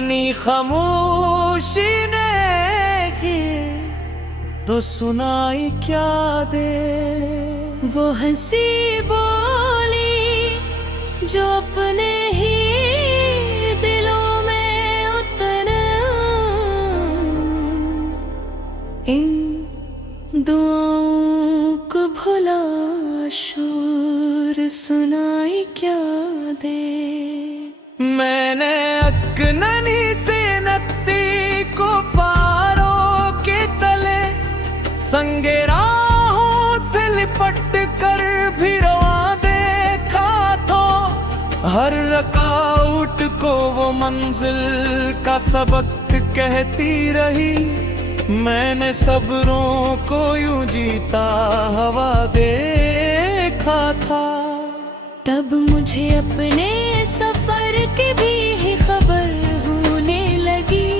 इतनी खामोशी ने की तो सुनाई क्या दे। वो हंसी बोली जो अपने ही दिलों में उतरे, इन दुआओं को भुला शोर सुनाई क्या दे। मैंने अकननी से नत्ती को पारों के तले संगे राहों से लिपट कर भी रवा देखा तो हर रकाउट को वो मंजिल का सबक कहती रही। मैंने सब्रों को यूं जीता हवा देखा था। तब मुझे अपने सफर की भी खबर होने लगी।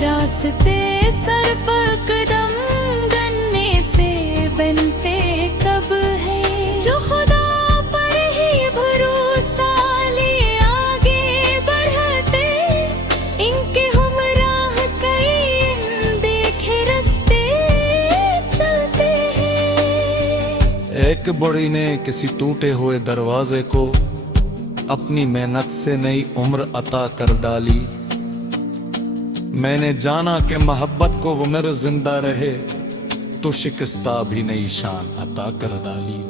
रास्ते सरफकदम गन्ने से बनते कब है, जो खुदा पर ही भरोसा लिए आगे बढ़ते, इनके हमराह कई देखे रास्ते चलते हैं। एक बड़ी ने किसी टूटे हुए दरवाजे को अपनी मेहनत से नई उम्र अता कर डाली। मैंने जाना कि मोहब्बत को उम्र जिंदा रहे तो शिकस्ता भी नई शान अता कर डाली।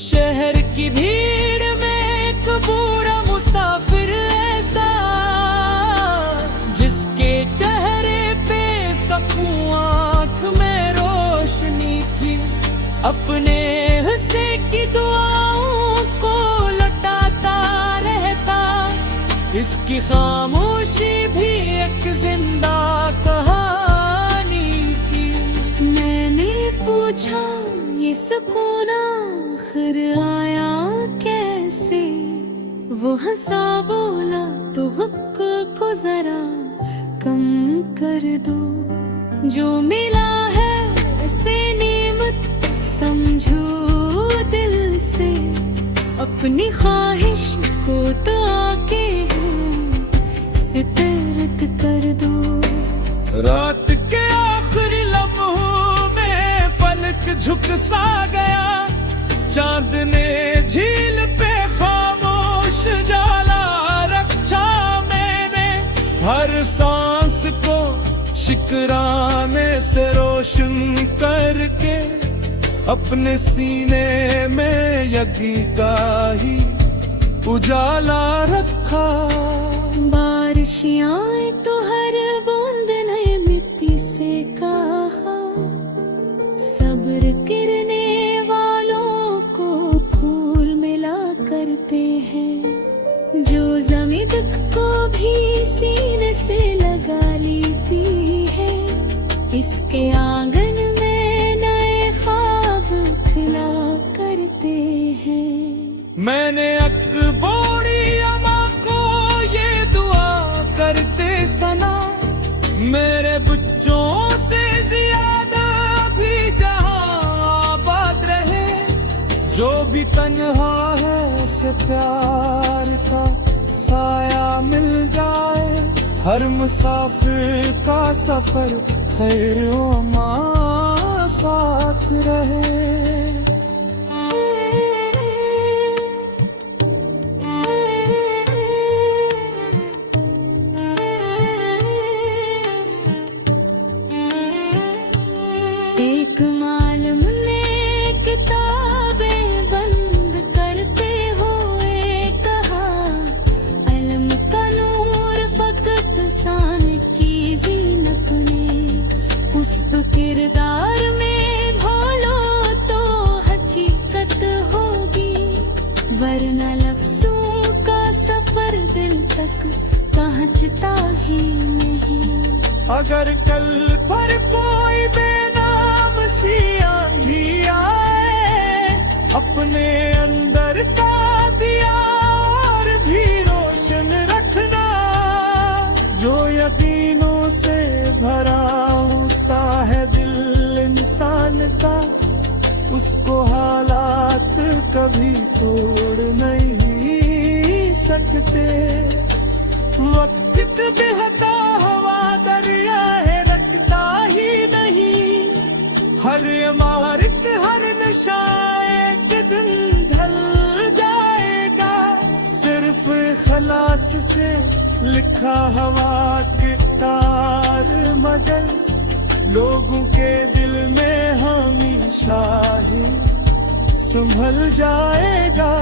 शहर की भीड़ में एक बुरा मुसाफिर ऐसा, जिसके चेहरे पे सकून आँख में रोशनी थी, अपने हिस्से की दुआओं को लौटाता रहता। इसकी खामोशी भी एक जिंदा कहानी थी। मैंने पूछा ये सुकून आखिर आया कैसे, वो हंसा बोला तो वक्त को जरा कम कर दो। जो मिला है ऐसे नेमत समझो दिल से, अपनी ख्वाहिश को तो आके सितरत कर दो। रात के आखिरी लम्हों में फलक झुक सा गया, चांद ने झील पे खामोश जाला रखा। मैंने हर सांस को शिकराने से रोशन करके अपने सीने में यज्ञ का ही उजाला रखा। बारिशियाँ तो हर बूंद नए मिट्टी से कहा, सब्र गिरने वालों को फूल मिला करते हैं। जो ज़मीं दुख को भी सीने से लगा लेती है, इसके आंगन में नए ख्वाब खिला करते हैं। मैंने अकबोरी अमा को ये दुआ करते सना, मेरे बच्चों से ज्यादा भी जहां आबाद रहे। जो भी तन्हा है उसे प्यार का साया मिल जाए, हर मुसाफिर का सफर खैर अमा साथ रहे। एक मालूम ने किताबें बंद करते हुए कहा, अलम का नूर फकत सान की ज़ीनत ने। उस किरदार में घोलो तो हकीकत होगी, वरना लफ्ज़ों का सफर दिल तक पहुँचता ही नहीं। अगर कल पर कोई बेनाम सी आंधी आए, अपने अंदर का दिया और भी रोशन रखना। जो यकीनों से भरा होता है दिल इंसान का, उसको हालात कभी तोड़ नहीं सकते। वक्त बहता हवा दरिया है रखता ही नहीं। हर इमारत हर नशा एक दिन ढल जाएगा। सिर्फ खलास से लिखा हवा के तार मदन लोगों के दिल में हमेशा ही संभल जाएगा।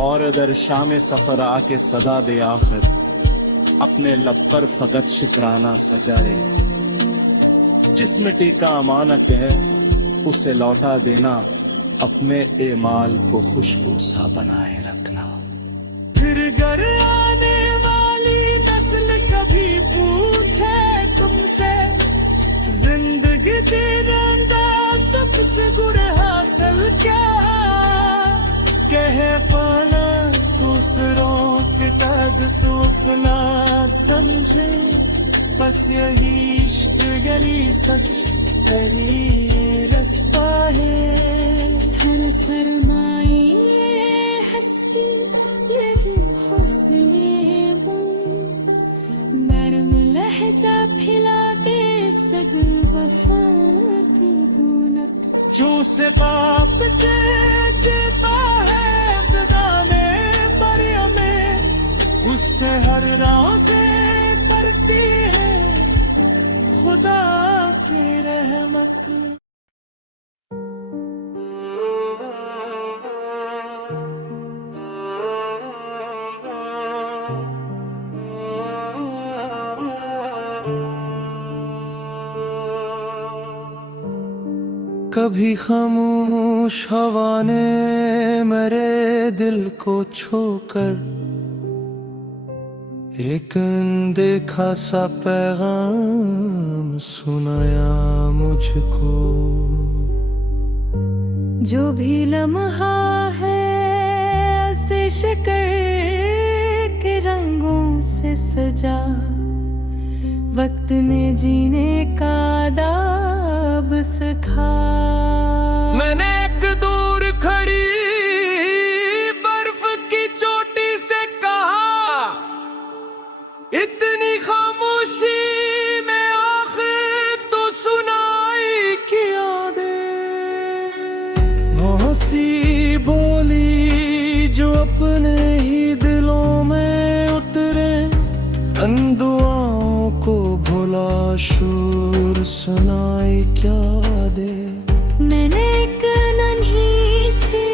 और अगर शाम सफर आके सदा दे आखिर अपने लब पर फकत शुक्राना सजा रे। जिस मिट्टी का अमानत है उसे लौटा देना, अपने एमाल को खुशबू सा बनाए रखना। फिर घर आने वाली नस्ल कभी पूछे तुमसे जिंदगी जीना सुख से गुर हासिल क्या। कह पाना दूसरों के दर्द तो अपना समझे, बस यही इश्क गली सच यही रास्ता है। हर सरमाए हस्ती ये जो हौसले वो नरम लहजा फैलाते सब वफात बोनत। जो से बाप जीता है ज़गाने मरियम में, उस पे हर राह से बरती है खुदा की रहमत। कभी खामोश हवा ने मेरे दिल को छोकर एक अनदेखा सा पैगाम सुनाया मुझको। जो भी लम्हा है उसे शकर के रंगों से सजा, वक्त ने जीने का आदाब सिखा। मैंने एक दूर खड़ी बर्फ की चोटी से कहा, इतनी खामोशी में आखिर तो सुनाई क्या दे। हंसी बोली जो अपने ही दिलों में उतरे, अन दुआओं को भुला शूर सुनाई क्या दे। मैंने एक नन्ही सी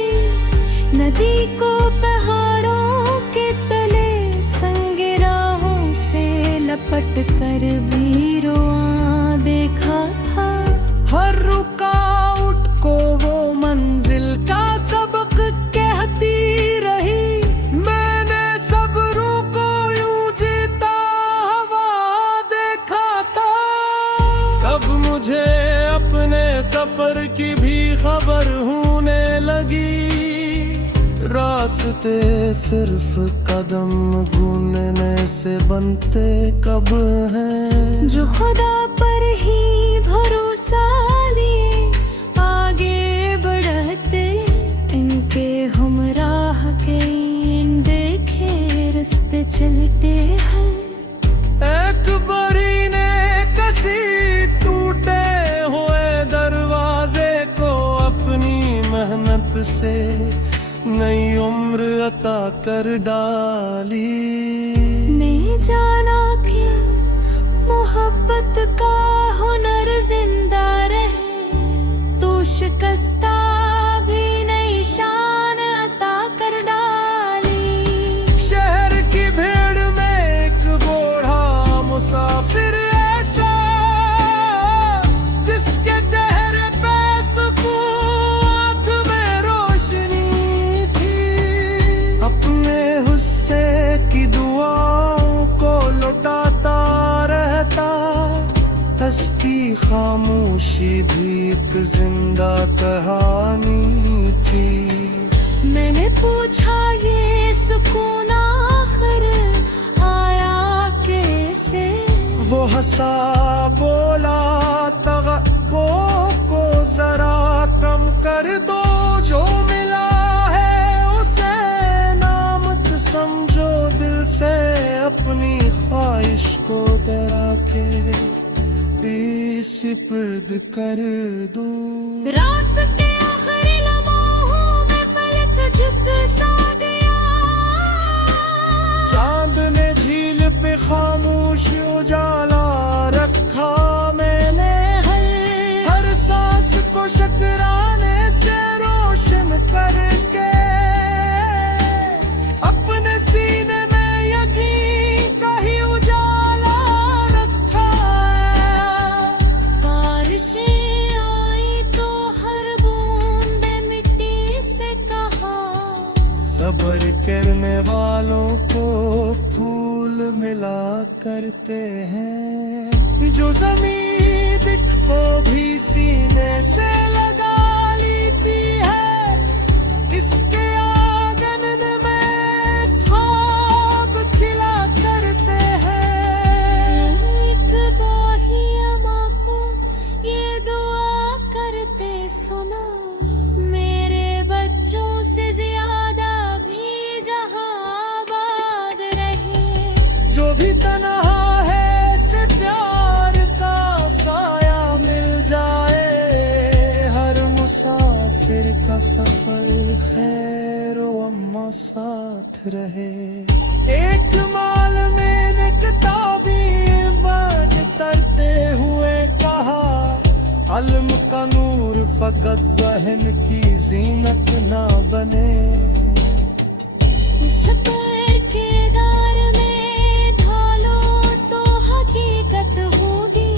नदी को पहाड़ों के तले संगे राहों से लपट कर भी रोआ देखा था। हर रुकावट को वो मंजिल का सबक कहती रही। मैंने सब्रों को यूं जीता हुआ देखा था। कब मुझे अपने सफर की भी खबर होने लगी, रास्ते सिर्फ कदम गुनने से बनते कब हैं। जो खुदा पर ही भरोसा लिए आगे बढ़ते, इनके हमराह के इन देखे रास्ते चलते हैं। एक बरी ने कसी टूटे हुए दरवाजे को अपनी मेहनत से नई उम्र अता कर डाली। नहीं जाना कि मोहब्बत का हुनर जिंदा रहे तो शिकस्ता भी नई शान अता कर डाली। शहर की भीड़ में एक बूढ़ा मुसाफिर ऐसा, जिसके चेहरे पे सुकून आँख में रोशनी थी। अपने हुस्से की दुआओं को लौटाता रहता, हंसती खामोशी भी एक जिंदा कहानी थी। मैंने पूछा ये सुकून आखिर आया कैसे। वो हंसा बोला तगव्वो को जरा कम कर दो, जो मिला है उसे नामत समझो, दिल से अपनी सिपर्द कर दूं। रात के आखिरी लम्हों में पलक झुक सा गया, चांद ने झील पे खामोश उजाला रखा। मैंने हर सांस को शकराने से रोशन करके अपने सीने में यकीन का ही उजाला रखा है। बारिशें आई तो हर बूंद मिट्टी से कहा, सब्र करने वालों को फूल मिला करते हैं। जो ज़मीन दिख को भी सीने से लगा लेती है, इसके आंगन में ख्वाब खिला करते हैं। एक बाहिया माँ को ये दुआ करते सुना, मेरे बच्चों से ज्यादा भी जहां आबाद रहे। जो भी तन्हा है से प्यार का साया मिल जाए, हर मुसाफिर का सफर खैर व अम्मा साथ रहे। एक माल में ने किताबी बांट तरते हुए कहा, अलम का नूर फकत ज़हन की जीनत ना बने। सफर के दार में ढालो तो हकीकत होगी,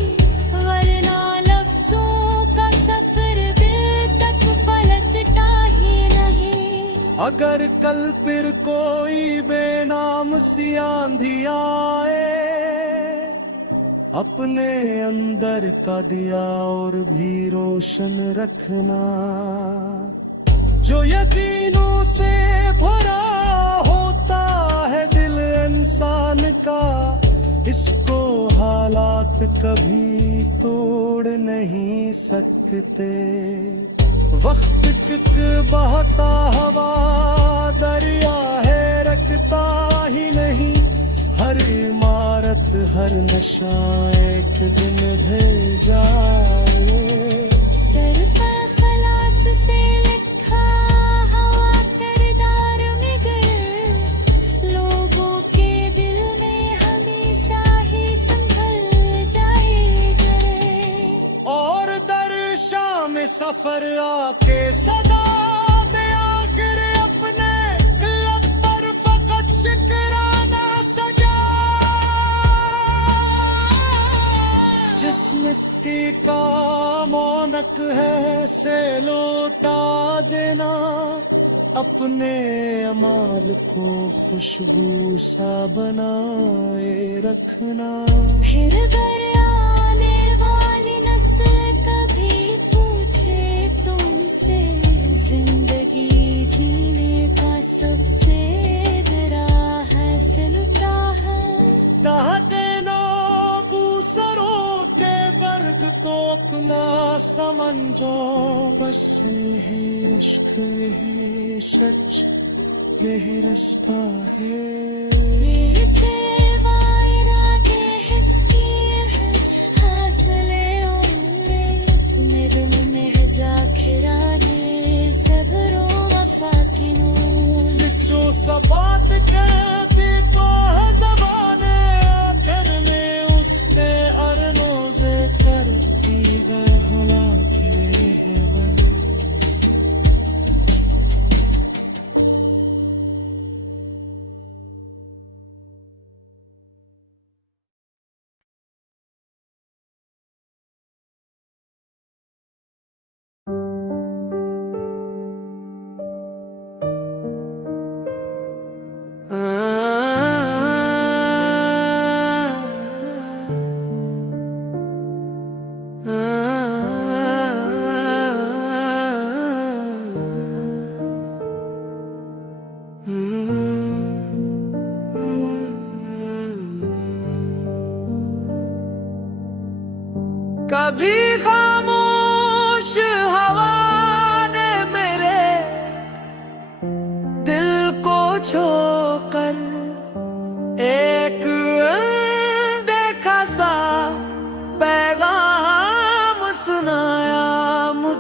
वरना लफ्जों का सफर दिल तक पलचता ही नहीं। अगर कल फिर कोई बेनाम सी आंधी आए, अपने अंदर का दिया और भी रोशन रखना। जो यकीनों से भरा होता है दिल इंसान का, इसको हालात कभी तोड़ नहीं सकते। वक्त किक बहता हवा दरिया है, रखता ही नहीं। हर इमारत हर नशा एक दिन ढल जाए। सरफा खलास से लिखा हवा किरदार में गर, लोगों के दिल में हमेशा ही संभल जाएगा। और दर शाम सफर आके सदा दे आखिर अपने लब पर फकत शुक्राना सजा। जिस मिट्टी का मौनक है से लौटा देना, अपने अमाल को खुशबू सा बनाए रखना। फिर घर आने वाली नस्ल कभी पूछे तुमसे, जिंदगी जीने का सबसे बड़ा हासिल क्या है। ताके नो दूसरों के वर्ग तो अपना समझो, बस यही इश्क यही सच यही रास्ता है। ये सेवाए रागे हिस्की है, हासिले उम्रे निगम में जा खिराने सब्रो वफा की नूर। जो सबात के भी तो है ज़बाने, आखिर में उसके अरनोज़े करती है हुला गिरे है वन।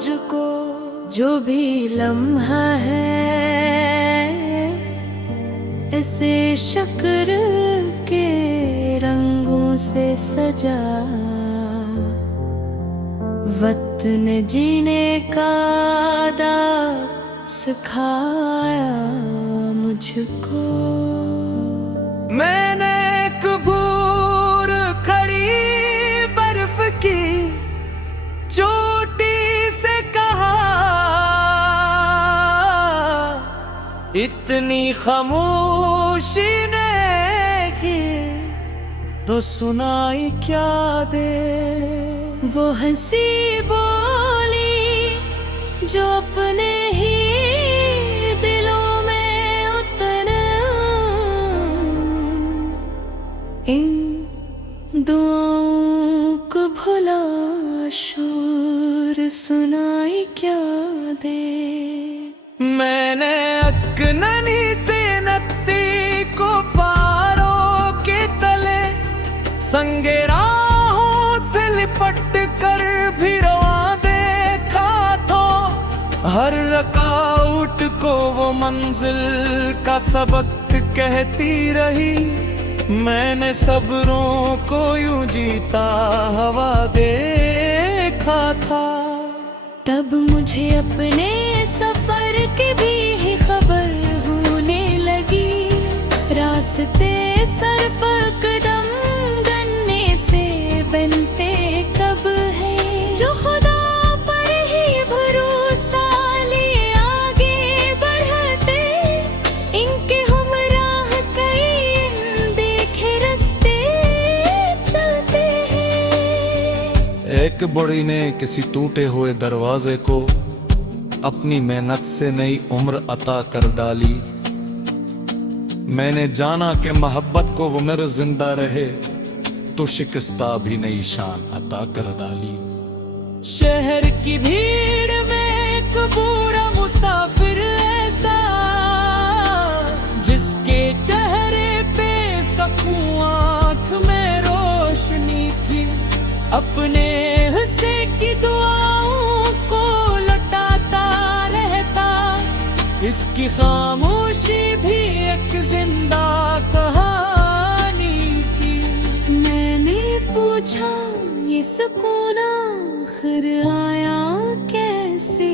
मुझको। जो भी लम्हा है ऐसे शक्र के रंगों से सजा, वतन जीने का अदब सिखाया मुझको। मैंने एक भूर खड़ी बर्फ की चोटी से कहा, इतनी खामोशी ने की तो सुनाई क्या दे। वो हंसी बोली जो अपने ही दिलों में उतरे, इन दुआओं को भुला शोर सुनाई क्या दे। मैंने अकननी से नत्ती को पारों के तले संगे राहों से लिपट कर भी रवा देखा तो, हर रकाउट को वो मंजिल का सबक कहती रही। मैंने सब्रों को यूं जीता हवा देखा था। तब मुझे अपने सफर की भी खबर होने लगी। रास्ते सरफर कदम गन्ने से बनते कब है, जो खुदा पर ही भरोसा लिए आगे बढ़ते, इनके हमराह कई देखे रास्ते चलते हैं। एक बड़ी ने किसी टूटे हुए दरवाजे को अपनी मेहनत से नई उम्र अता कर डाली। मैंने जाना कि मोहब्बत को वो मेरे जिंदा रहे तो शिकस्ता भी नई शान अता कर डाली। शहर की भीड़ में एक बुरा मुसाफिर ऐसा, जिसके चेहरे पे सकूं आँख में रोशनी थी, अपने हिस्से की दुआओं को लौटाता रहता। इसकी खामोशी भी एक जिंदा कहानी थी। मैंने पूछा ये सुकून आखिर आया कैसे,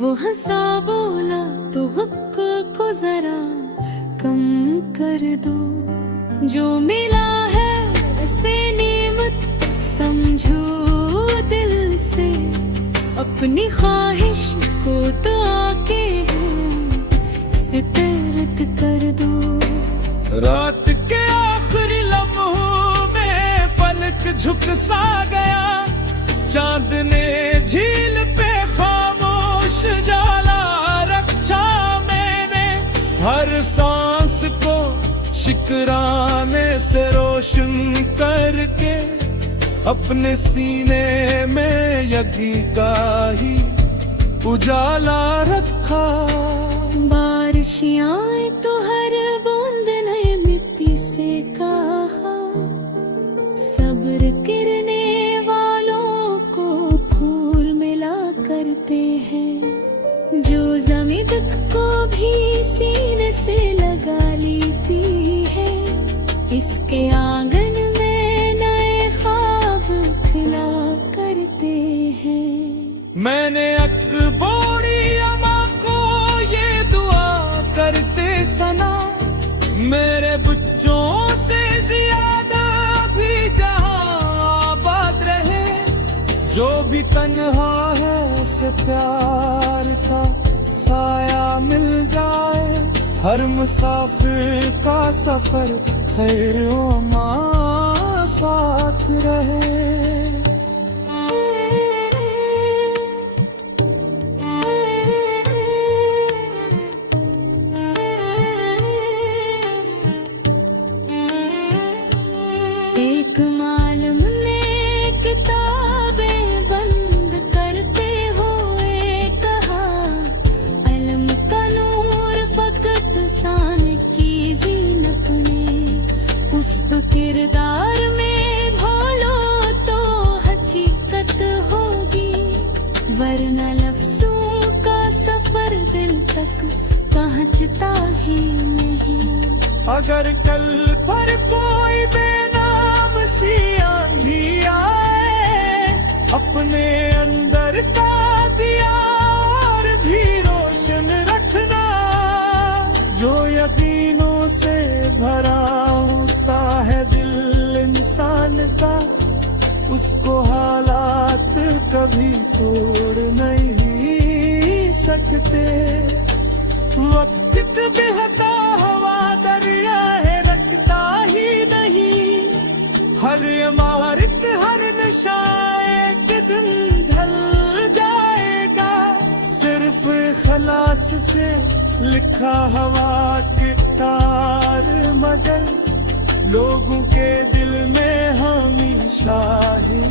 वो हंसा बोला तो वक्त को जरा कम कर दो। जो मिला है ऐसे नेमत समझो दिल से, अपनी ख्वाहिश को तो आके सितरत कर दो। रात के आखिरी लम्हों में फलक झुक सा गया, चांद ने झील पे खामोश जाला रखा। मैंने हर सांस को शिकराने से रोशन करके अपने सीने में यज्ञ का ही उजाला रखा। बारिशियाँ तो हर बूंद नए मिट्टी से कहा, सब्र गिरने वालों को फूल मिला करते हैं। जो ज़मीं दुख को भी सीने से लगा लेती है, इसके आंगन में नए ख्वाब खिला करते हैं। मैंने अकबोरी अमा को ये दुआ करते सना, मेरे बच्चों से ज्यादा भी जहां आबाद रहे। जो भी तन्हा है उसे प्यार का साया मिल जाए, हर मुसाफिर का सफर खैर अमा साथ रहे। एक मालूम ने किताबें बंद करते हुए कहा, अलम का नूर फकत सान की ज़ीनत में, उस किरदार में घोलो तो वरना लफ्जों का सफर दिल तक पहुंचता ही नहीं। अगर कल पर कोई बेनाम सी आंधी आए, अपने अंदर का दिया और भी रोशन रखना। जो यकीनों से भरा होता है दिल इंसान का, उसको हालात कभी तोड़ नहीं सकते। वक्त बहता हवा दरिया है, रखता ही नहीं। हर इमारत हर नशा एक दिन ढल जाएगा। सिर्फ खलास से लिखा हवा के तार मगर लोगों के दिल में हमेशा ही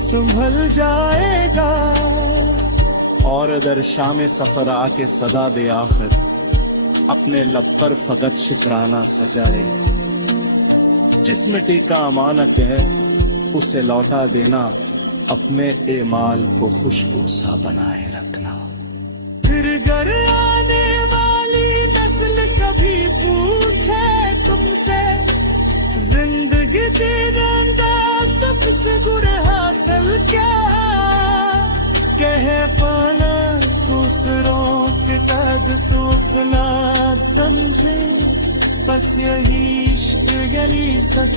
संभल जाएगा। और अगर शाम सफर आके सदा दे आखिर, अपने लब पर फकत शुक्राना सजाए। जिस मिट्टी का अमानत है उसे लौटा देना, अपने एमाल को खुशबू सा बनाए रखना। फिर घर आने वाली नस्ल कभी पूछे तुमसे, जिंदगी जीने का सुख से गुर हासिल क्या? कह पाना दूसरों के कद तो अपना समझे, बस यही इश्क गली सच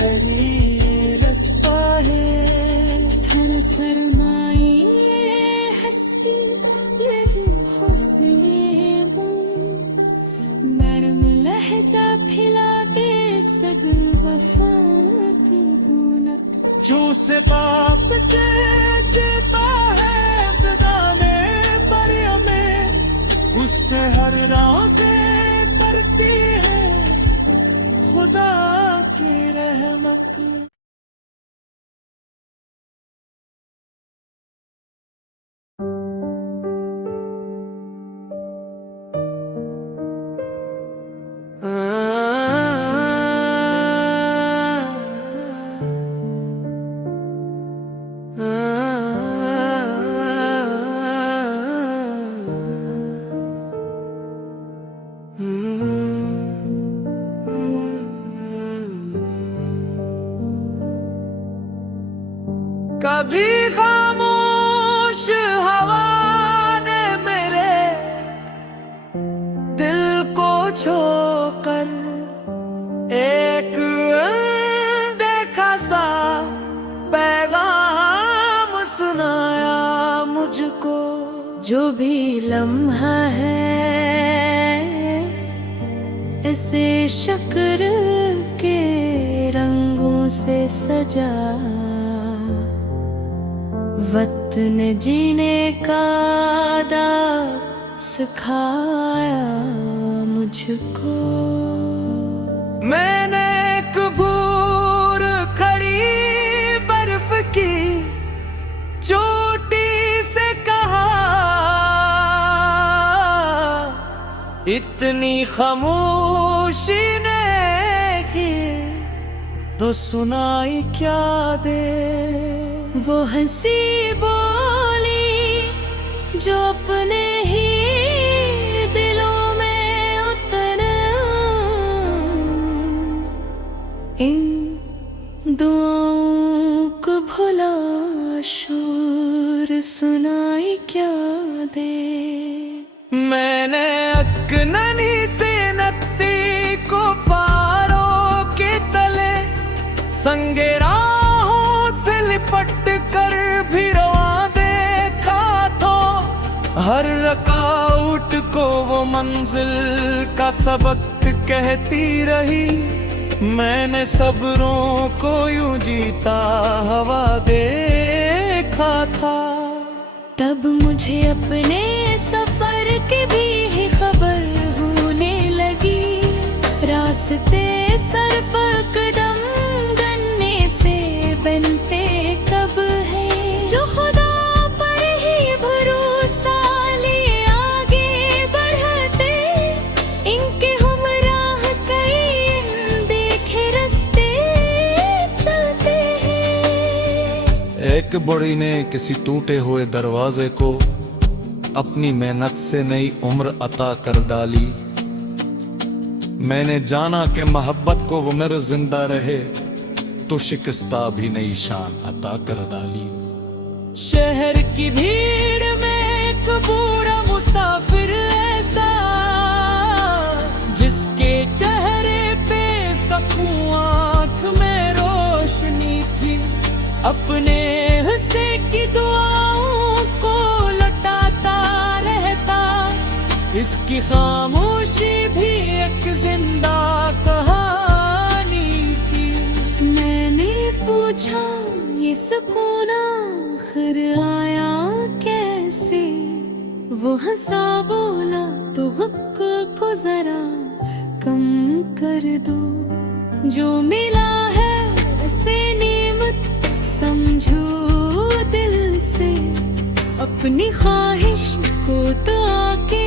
यही रास्ता है। हर सरमाए हस्ती ये जो हौसले नरम लहजा फिला के सब वफात बुनक। जो से बाप चेता है सदाने पर हमें, उस पे हर राह से तरती है खुदा की रहमत। कभी खामोश हवा ने मेरे दिल को छोकर एक अनदेखा सा पैगाम सुनाया मुझको। जो भी लम्हा है ऐसे शक्र के रंगों से सजा, वतन जीने का अदब सिखाया मुझको। मैंने एक भूर खड़ी बर्फ की चोटी से कहा, इतनी खामोशी ने की तो सुनाई क्या दे। वो हंसी बोली जो अपने ही दिलों में उतरे, इन दुआओं को भुला शोर सुनाई क्या दे। मैंने अकननी से नत्ती को पारों के तले संगे से लिपट कर भी रवा देखा तो, हर रकाउट को वो मंजिल का सबक कहती रही। मैंने सब्रों को यूं जीता हवा देखा था। तब मुझे अपने सफर की भी खबर होने लगी। रास्ते सरफर कदम गन्ने से बनते कब है, जो खुदा पर ही भरोसा लिए आगे बढ़ते। इनके हमराह कई देखे रास्ते चलते हैं। एक बड़ी ने किसी टूटे हुए दरवाजे को अपनी मेहनत से नई उम्र अता कर डाली। मैंने जाना कि मोहब्बत को उम्र जिंदा रहे तो शिकस्ता भी नई शान अता कर डाली। शहर की भीड़ में एक बूढ़ा मुसाफिर ऐसा, जिसके चेहरे पे सकूं आँख में रोशनी थी, अपने हिस्से की दुआओं को लौटाता रहता। इसकी खामोशी भी एक जिंदा कहानी थी। मैंने पूछा ये सुकून आखिर आया कैसे, वो हंसा बोला तो वक्त को जरा कम कर दो। जो मिला है ऐसे नेमत समझो दिल से, अपनी ख्वाहिश को तो आके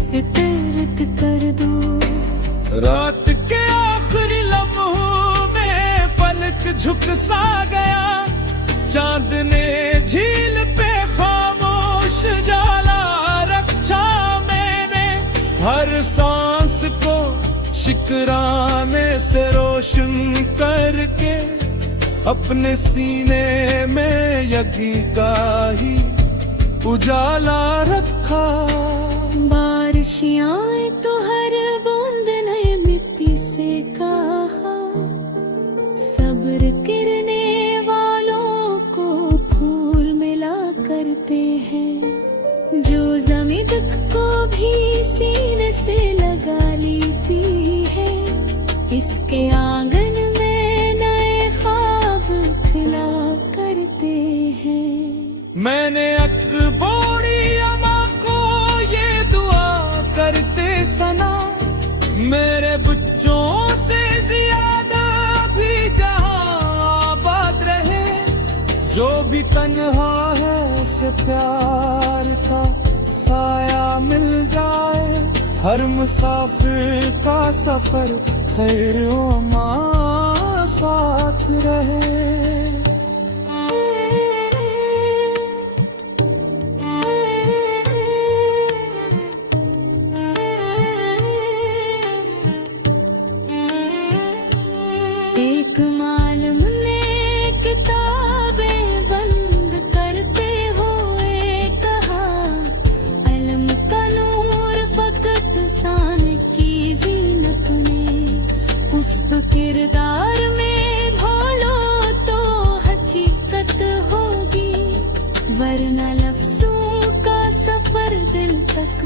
सितरत कर दो। रात के आखिरी लम्हों में फलक झुक सा गया, चांद ने झील पे खामोश जाला रखा। मैंने हर सांस को शिकराने से रोशन करके अपने सीने में यज्ञ का ही उजाला रखा। बारिशियाँ तो हर बूंद नए मिट्टी से कहा, सब्र करने वालों को फूल मिला करते हैं। जो ज़मीं दुख को भी सीने से लगा लेती है, इसके आंगन में नए ख्वाब खिला करते हैं। मैंने अकबोरी अमा को ये दुआ करते सना, मेरे बच्चों से ज्यादा भी जहां आबाद रहे। जो भी तन्हा है उसे प्यार का साया मिल जाए, हर मुसाफिर का सफर खैर अमा साथ रहे। एक मालूम ने किताबें बंद करते हुए कहा, इल्म का नूर फकत सान की जीनत में। उस किरदार में घोलो तो हकीकत होगी, वरना लफ्जों का सफर दिल तक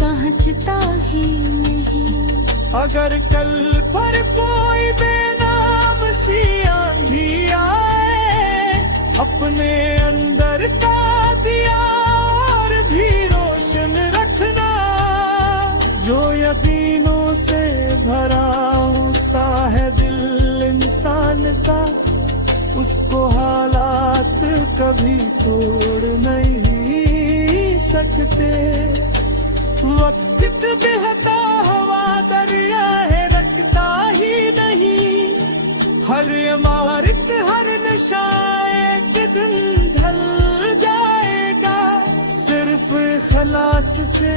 पहुंचता ही नहीं। अगर कल पर कोई बेनाम सी आंधी आए, अपने अंदर का दिया और भी रोशन रखना। जो यकीनों से भरा होता है दिल इंसान का, उसको हालात कभी तोड़ नहीं सकते। वक्त बहता हवा दरिया है रखता ही नहीं, हर इमारत हर नशा एक दिन ढल जाएगा। सिर्फ खलास से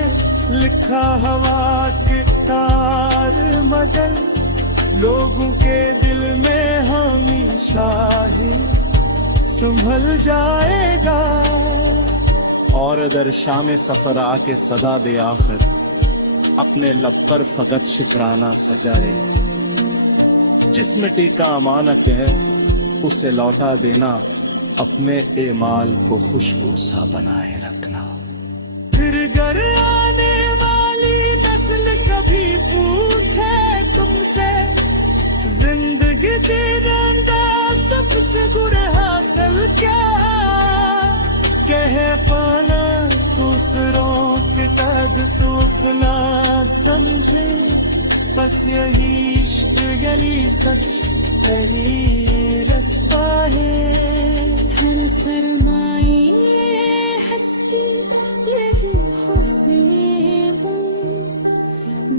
लिखा हवा के तार मदन, लोगों के दिल में हमेशा ही संभल जाएगा। और अगर शाम सफर आके सदा दे आखिर, अपने लब पर फकत शुक्राना सजाए। जिस मिट्टी का अमानत है उसे लौटा देना, अपने एमाल को खुशबू सा बनाए रखना। फिर घर आने वाली नस्ल कभी पूछे तुमसे, जिंदगी जीने का सबसे बुरा हासिल क्या? कह पाना दूसरों के दर्द तो अपना समझे, बस यही इश्क गली सच यही रास्ता है। हर सरमाए हस्ती लगी हौसले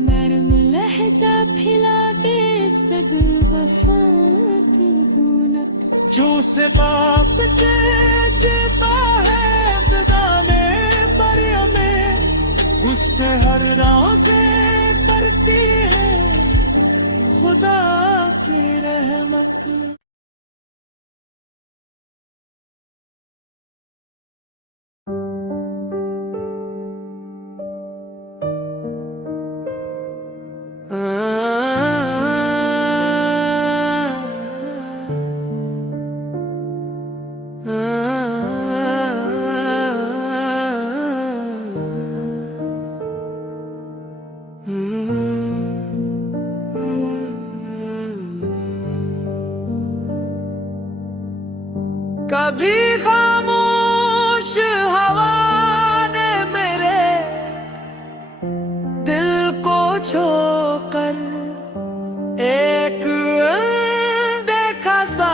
मरम लहजा फिला के सग वफात गुनत। जो से बाप बच्चे जीता है सगाने बरिया में, उस पे हर राह से तरती है खुदा की रहमत। कभी खामोश हवा ने मेरे दिल को छोकर एक अनदेखा सा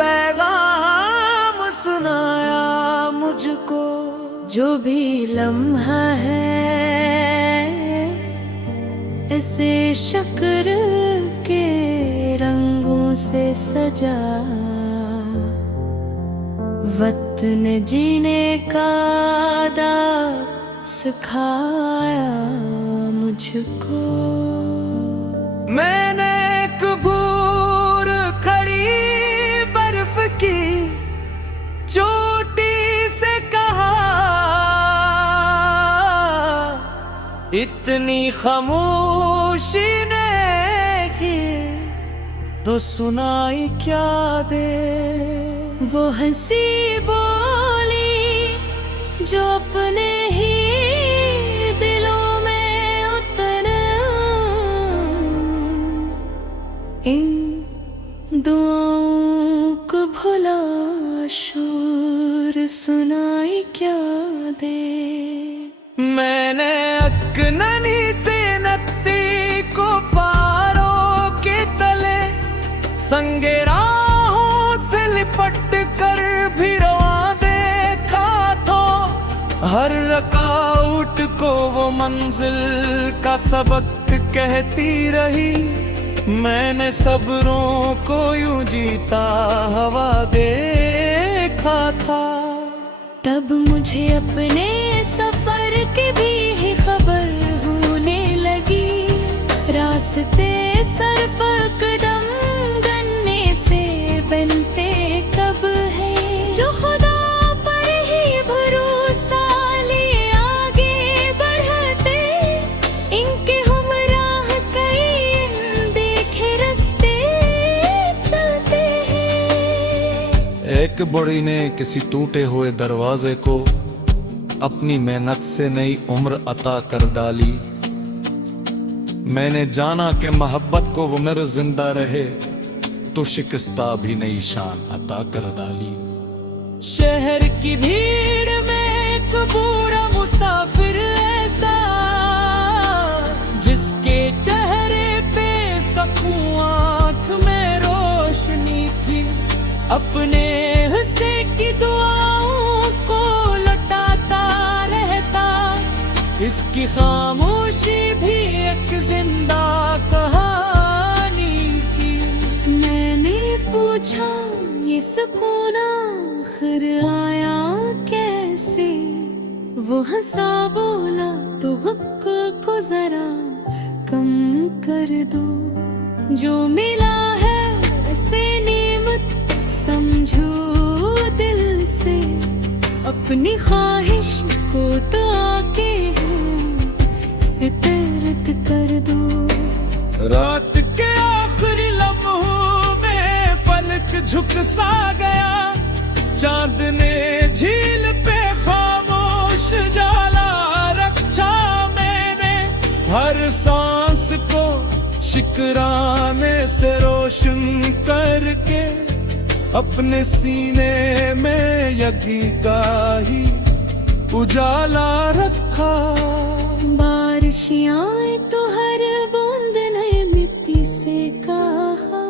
पैगाम सुनाया मुझको। जो भी लम्हा है ऐसे शक्र के रंगों से सजा, वतन जीने का अदब सिखाया मुझको। मैंने एक भूर खड़ी बर्फ की चोटी से कहा, इतनी खामोशी ने की तो सुनाई क्या दे। वो हंसी बोली जो अपने ही दिलों में उतरे, इन दुआओं को भुला शोर सुनाई क्या दे। मैंने अकननी से नत्ती को पारों के तले संगे से लिपट कर भी रवा देखा तो, हर रकाउट को वो मंजिल का सबक कहती रही। मैंने सब्रों को यूं जीता हवा देखा था। तब मुझे अपने सफर की भी खबर होने लगी, रास्ते सरफर कदम बनते कब है, जो खुदा पर ही भरोसा लिए आगे बढ़ते, इनके हमराह कई देखे रास्ते चलते हैं। एक बड़ी ने किसी टूटे हुए दरवाजे को अपनी मेहनत से नई उम्र अता कर डाली। मैंने जाना कि मोहब्बत को वो मेरे जिंदा रहे तो शिकस्ता भी नई शान अता कर डाली। शहर की भीड़ में एक बुरा मुसाफिर ऐसा, जिसके चेहरे पे सकूं आँख में रोशनी थी, अपने हिस्से की दुआओं को लौटाता रहता। इसकी खामोशी भी एक जिंदा कहानी थी। पूछा ये सुकून आखिर आया कैसे, वो हंसा बोला तो वक्त को जरा कम कर दो। जो मिला है ऐसे नेमत समझो दिल से, अपनी ख्वाहिश को तो आके सितरत कर दो। रात के आखिरी लम्हों में फलक झुक सा गया, चांद ने झील पे खामोश जाला रखा। मैंने हर सांस को शिकराने से रोशन करके, अपने सीने में यज्ञ का ही उजाला रखा। बारिशियाँ तो हर बूंद नए मिट्टी से कहा,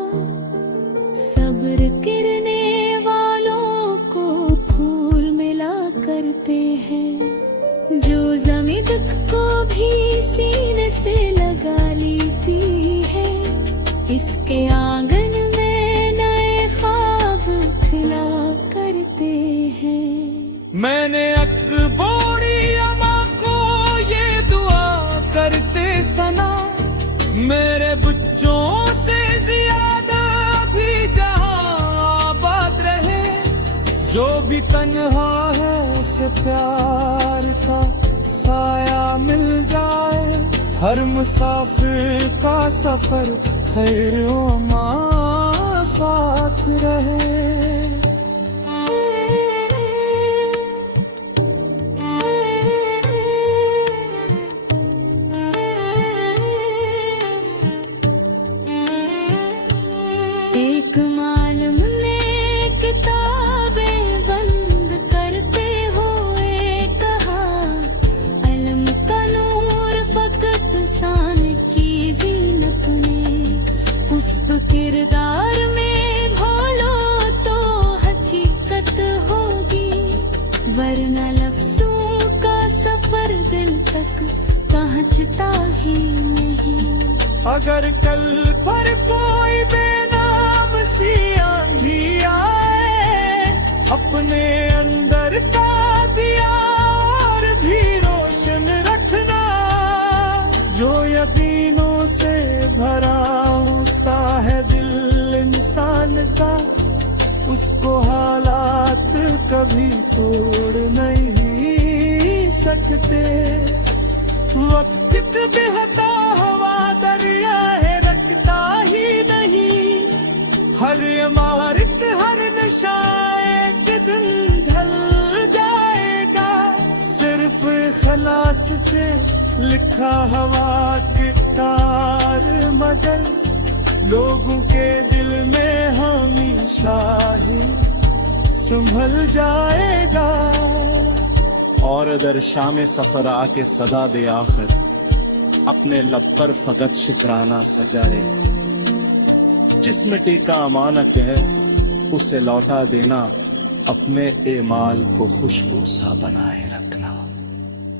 सब्र करने वालों को फूल मिला करते हैं। जो ज़मीं दुख को भी सीने से लगा लेती है, इसके आंगन में नए ख्वाब खिला मैंने अकबोरी अमा को ये दुआ करते सना, मेरे बच्चों से ज्यादा भी जहां आबाद रहे। जो भी तन्हा है उसे प्यार का साया मिल जाए, हर मुसाफिर का सफर खैर अमा साथ रहे। एक मालूम ने किताबें बंद करते हुए कहा, अलम का नूर फकत सान की जीनत ने। उस किरदार में घोलो तो हकीकत होगी, वरना लफ्जों का सफर दिल तक पहुंचता ही नहीं। अगर कल पर कोई बेनाम सी आंधी आए, अपने अंदर का दिया और भी रोशन रखना। जो यकीनों से भरा होता है दिल इंसान का, उसको हालात कभी तोड़ नहीं सकते। वक्त बहता हवा दरिया है रखता ही नहीं, हर इमारत हर नशा एक दिन ढल जाएगा। सिर्फ खलास से लिखा हवा के तार मगर लोगों के दिल में हमेशा ही संभल जाएगा। और अगर शाम सफर आके सदा दे आखिर, अपने लब पर फकत शुक्राना सजा रे। जिस मिट्टी का अमानत है उसे लौटा देना, अपने एमाल को खुशबू सा बनाए रखना।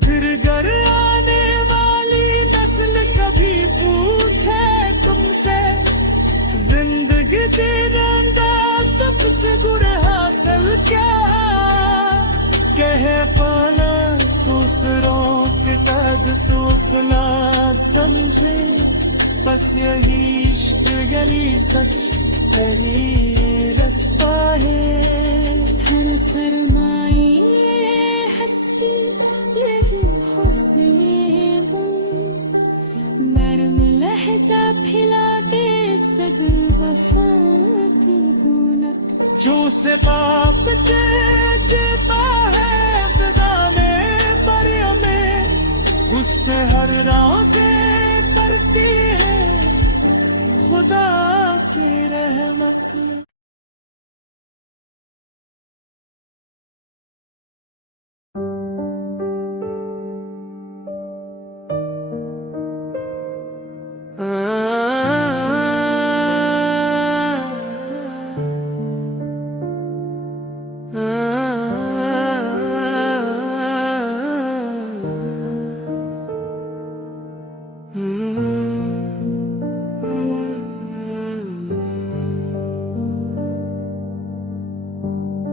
फिर घर आने वाली नस्ल कभी पूछे तुमसे, जिंदगी जीने का सबसे गुर हासिल क्या? कह पाना दूसरों के कद टूटना समझे, बस यही इश्क गली सच यही रास्ता है। हर सरमाए हस्ती ये जो हौसले मरम लहजा फिला के सग वफाती गुनत। जो से बाप जीता है सदाने बरिया में, उस पे हर राह से तरती है खुदा की रहमत।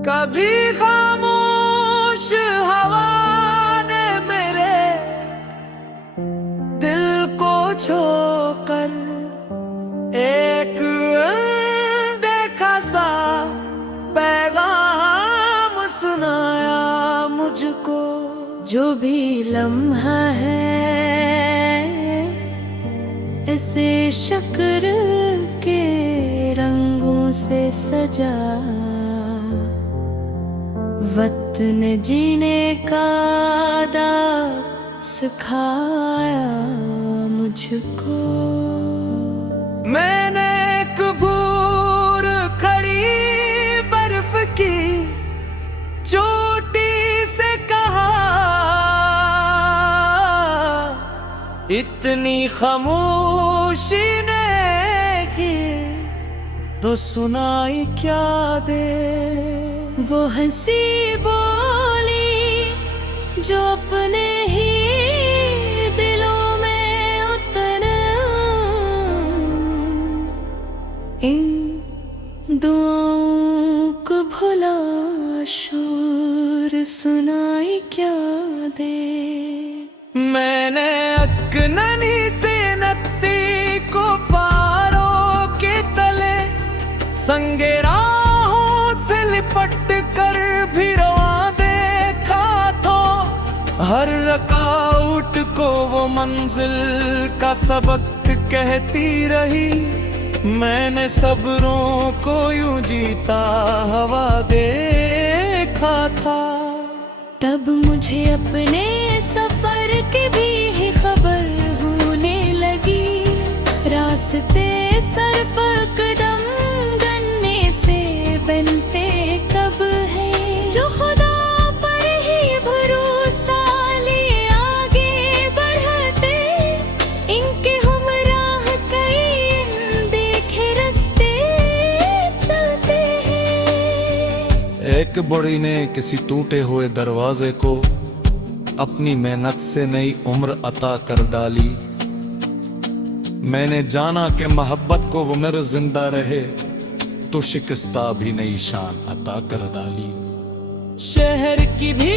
कभी खामोश हवा ने मेरे दिल को छोकर एक अनदेखा सा पैगाम सुनाया मुझको। जो भी लम्हा है ऐसे शक्र के रंगों से सजा, वतन जीने का अदब सिखाया मुझको। मैंने एक भूर खड़ी बर्फ की चोटी से कहा, इतनी खामोशी ने की तो सुनाई क्या दे। वो हंसी बोली जो अपने ही दिलों में उतरे, इन दुआओं को भुला शोर सुनाई क्या दे। मैंने अकननी से नत्ती को पारों के तले संगे राहों से लिपट कर भी रवा देखा तो हर रकाउट को वो मंजिल का सबक कहती रही। मैंने सब्रों को यूं जीता हवा देखा था। तब मुझे अपने सफर की भी खबर होने लगी। रास्ते सरफ कदम गन्ने से बनते कब है, जो खुदा पर ही भरोसा लिए आगे बढ़ते। इनके हमराह कई देखे रास्ते चलते हैं। एक बड़ी ने किसी टूटे हुए दरवाजे को अपनी मेहनत से नई उम्र अता कर डाली। मैंने जाना कि मोहब्बत को उम्र जिंदा रहे तो शिकस्ता भी नई शान अता कर डाली। शहर की भी